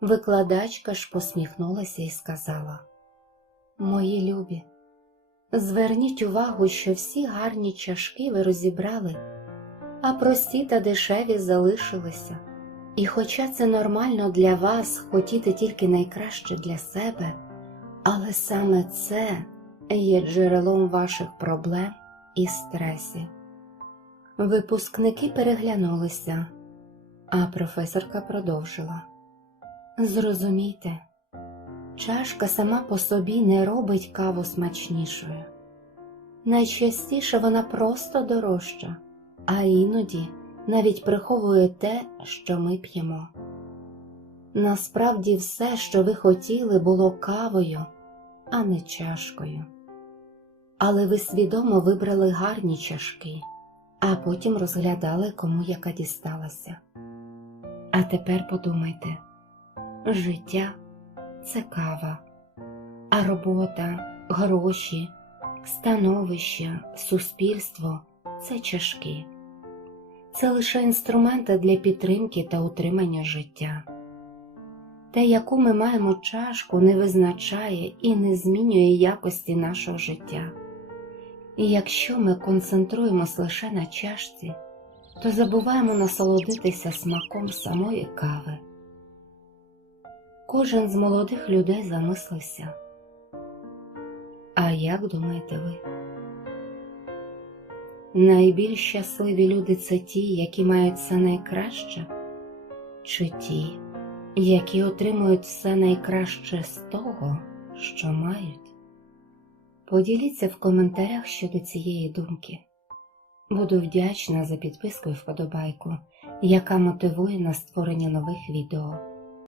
Викладачка ж посміхнулася і сказала: Мої любі, зверніть увагу, що всі гарні чашки ви розібрали, а прості та дешеві залишилися. І хоча це нормально для вас хотіти тільки найкраще для себе, але саме це є джерелом ваших проблем і стресів. Випускники переглянулися, а професорка продовжила. Зрозумійте, чашка сама по собі не робить каву смачнішою. Найчастіше вона просто дорожча, а іноді навіть приховує те, що ми п'ємо. Насправді все, що ви хотіли, було кавою, а не чашкою. Але ви свідомо вибрали гарні чашки, а потім розглядали, кому яка дісталася. А тепер подумайте життя це кава, а робота, гроші, становище, суспільство це чашки. Це лише інструменти для підтримки та утримання життя. Те, яку ми маємо чашку, не визначає і не змінює якості нашого життя. І якщо ми концентруємось лише на чашці, то забуваємо насолодитися смаком самої кави. Кожен з молодих людей замислився. А як думаєте ви? Найбільш щасливі люди це ті, які мають все найкраще, чи ті, які отримують все найкраще з того, що мають? Поділіться в коментарях щодо цієї думки. Буду вдячна за підписку і вподобайку, яка мотивує на створення нових відео.